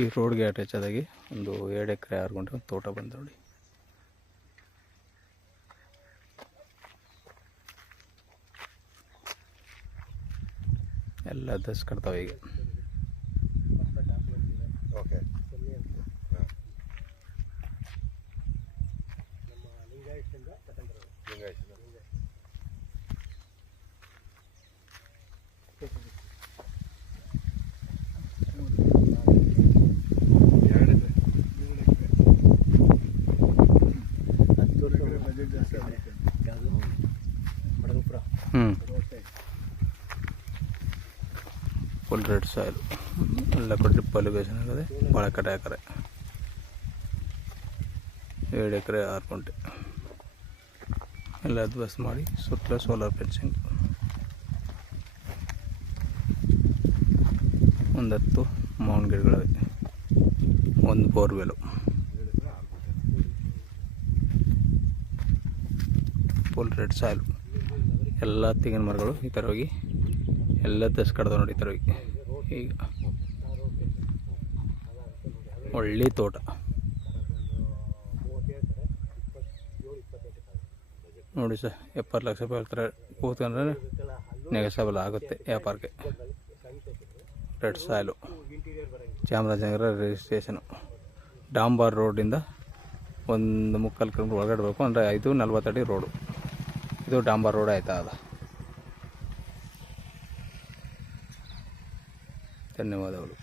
ಈ ರೋಡ್ಗೆ ಅಟ್ಯಾಚ್ ಆದಾಗಿ ಒಂದು 2 ಎಕರೆ 6 ಗುಂಟೆ ಒಂದು ತೋಟ ಬಂದ ನೋಡಿ. ಎಲ್ಲ ದಸ್ ಕಟ್ತಾವೆ ಈಗ. ಓಕೆ ಫುಲ್ ರೆಡ್ ಸಾಯಿಲ್ ಎಲ್ಲ ಕಡೆ ಡ್ರಿಪ್ ಅಲಿಗೇಷನ್ ಆಗದೆ ಭಾಳ ಕಡೆ ಹಾಕರೆ 2 ಎಕರೆ 6 ಗುಂಟೆ ಎಲ್ಲ ಬಸ್ ಮಾಡಿ ಸುತ್ತಲೂ ಸೋಲಾರ್ ಫೆನ್ಸಿಂಗ್, ಒಂದು 10 ಮಾವಿನ ಗಿಡಗಳಿವೆ, ಒಂದು ಬೋರ್ವೆಲು, ಫುಲ್ ರೆಡ್ ಸಾಯಿಲ್. ಎಲ್ಲ ತೆಂಗಿನ ಮರಗಳು ಈ ಥರ ಹೋಗಿ ಎಲ್ಲ ದಸ್ ಕಡ್ದಾವೆ ನೋಡಿ. ಈ ಥರ ಹೋಗಿ ಈಗ ಒಳ್ಳೆ ತೋಟ ನೋಡಿ ಸರ್. 70 ಲಕ್ಷ ರೂಪಾಯಿ ಹೇಳ್ತಾರೆ, ಕೂತ್ಕೊಂಡ್ರೆ ನೆಗೆಸಬಲ್ ಆಗುತ್ತೆ ವ್ಯಾಪಾರಕ್ಕೆ. ರೆಡ್ ಸಾಯಿಲು, ಚಾಮರಾಜನಗರ ರಿಜಿಸ್ಟ್ರೇಷನು, ಡಾಂಬಾರ್ ರೋಡಿಂದ 1 ಮುಕ್ಕಾಲು ಕಿಲೋಮೀಟ್ರ್ ಒಳಗಡೆ ಬೇಕು ಅಂದರೆ 5:40 ಅಡಿ ರೋಡು. ಇದು ಡಾಂಬಾರ್ ರೋಡ್ ಆಯ್ತಾ ಅದ. ಧನ್ಯವಾದಗಳು.